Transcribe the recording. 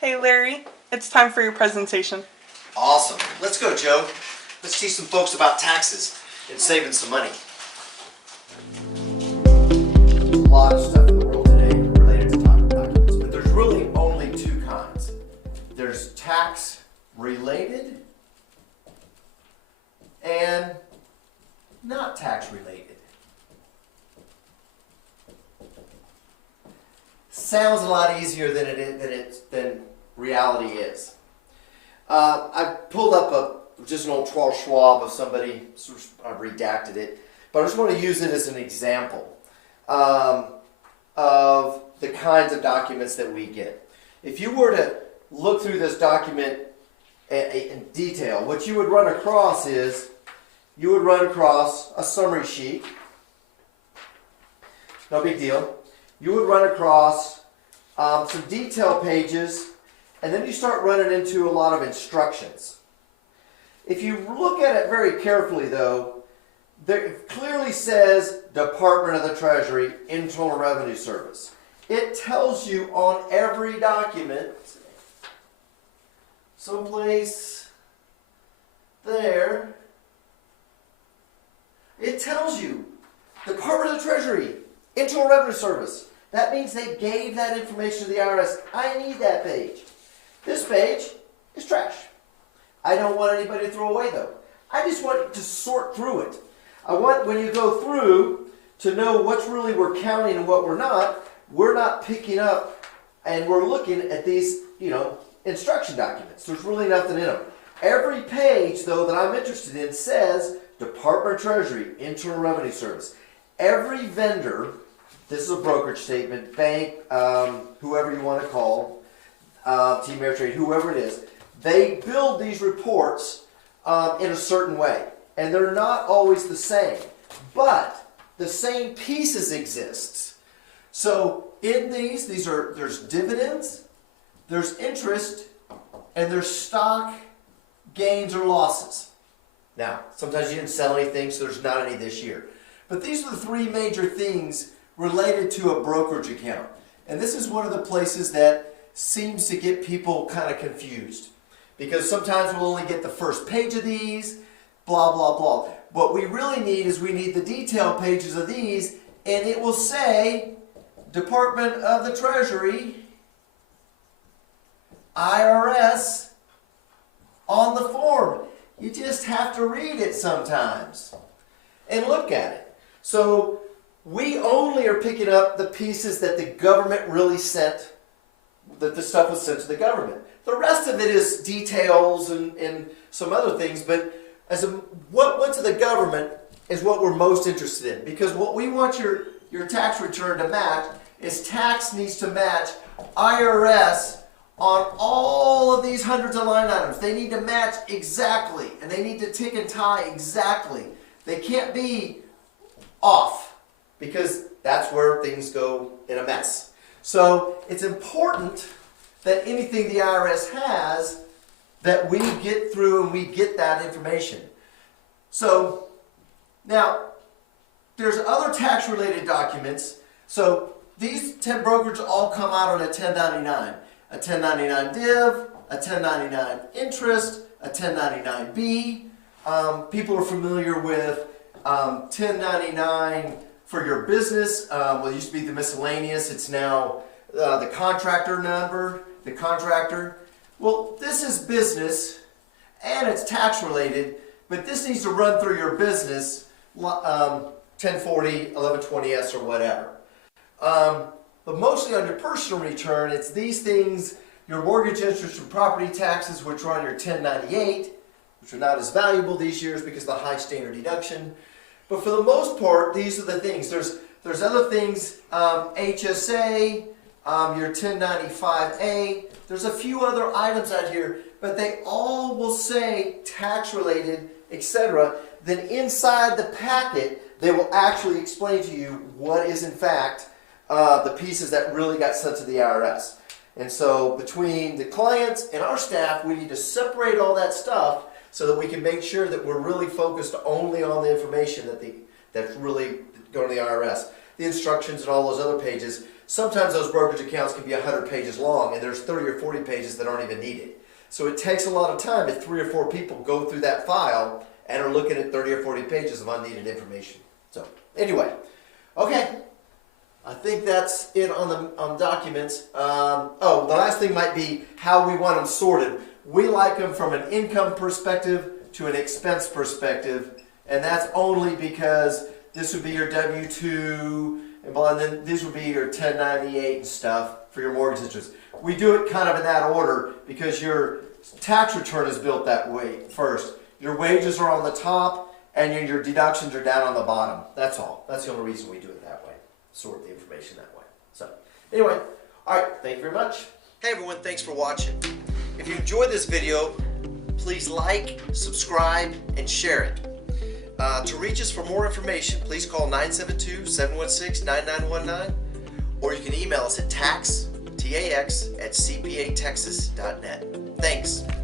Hey Larry, it's time for your presentation. Awesome. Let's go, Joe. Let's teach some folks about taxes and saving some money. There's a lot of stuff in the world today related to tax documents, but there's really only two kinds. There's tax related and not tax related. Sounds a lot easier than reality is. I pulled up just an old Charles Schwab of somebody. I redacted it, but I just want to use it as an example of the kinds of documents that we get. If you were to look through this document in detail, what you would run across is you would run across a summary sheet. No big deal. You would run across some detail pages, and then you start running into a lot of instructions. If you look at it very carefully, though, it clearly says Department of the Treasury, Internal Revenue Service. It tells you on every document, someplace there, it tells you Department of the Treasury, Internal Revenue Service. That means they gave that information to the IRS. I need that page. This page is trash. I don't want anybody to throw away though. I just want to sort through it. I want, when you go through, to know what's really we're counting and what we're not picking up and we're looking at these, instruction documents. There's really nothing in them. Every page though that I'm interested in says Department of Treasury, Internal Revenue Service. Every vendor, this is a brokerage statement, bank, whoever you want to call, Team Air Trade, whoever it is, they build these reports in a certain way. And they're not always the same. But the same pieces exist. So in there's dividends, there's interest, and there's stock gains or losses. Now, sometimes you didn't sell anything, so there's not any this year. But these are the three major things related to a brokerage account. And this is one of the places that seems to get people kind of confused. Because sometimes we'll only get the first page of these, blah, blah, blah. What we really need is we need the detail pages of these, and it will say Department of the Treasury, IRS, on the form. You just have to read it sometimes and look at it. So we only are picking up the pieces that the government really sent, that the stuff was sent to the government. The rest of it is details and some other things, but what went to the government is what we're most interested in. Because what we want your tax return to match is tax needs to match IRS on all of these hundreds of line items. They need to match exactly, and they need to tick and tie exactly. They can't be off, because that's where things go in a mess. So it's important that anything the IRS has, that we get through and we get that information. So now there's other tax related documents. So these 10 brokers all come out on a 1099. A 1099 div, a 1099 interest, a 1099B. People are familiar with 1099 for your business. Well, it used to be the miscellaneous. It's now the contractor number, the contractor. Well, this is business and it's tax related, but this needs to run through your business 1040, 1120S or whatever. But mostly on your personal return, it's these things, your mortgage interest and property taxes, which are on your 1098, which are not as valuable these years because of the high standard deduction. But for the most part, these are the things. There's other things, HSA, your 1095A. There's a few other items out here, but they all will say tax related, etc. Then inside the packet, they will actually explain to you what is in fact the pieces that really got sent to the IRS. And so between the clients and our staff, we need to separate all that stuff so that we can make sure that we're really focused only on the information that's really going to the IRS. The instructions and all those other pages, sometimes those brokerage accounts can be 100 pages long and there's 30 or 40 pages that aren't even needed. So it takes a lot of time if 3 or 4 people go through that file and are looking at 30 or 40 pages of unneeded information. So anyway, okay, I think that's it on documents. Oh, the last thing might be how we want them sorted. We like them from an income perspective to an expense perspective, and that's only because this would be your W-2, and then these would be your 1098 and stuff for your mortgage interest. We do it kind of in that order because your tax return is built that way first. Your wages are on the top and your deductions are down on the bottom. That's all. That's the only reason we do it that way. Sort the information that way. So anyway, all right, thank you very much. Hey everyone, thanks for watching. If you enjoyed this video, please like, subscribe, and share it. To reach us for more information, please call 972-716-9919, or you can email us at tax@cpatexas.net. Thanks.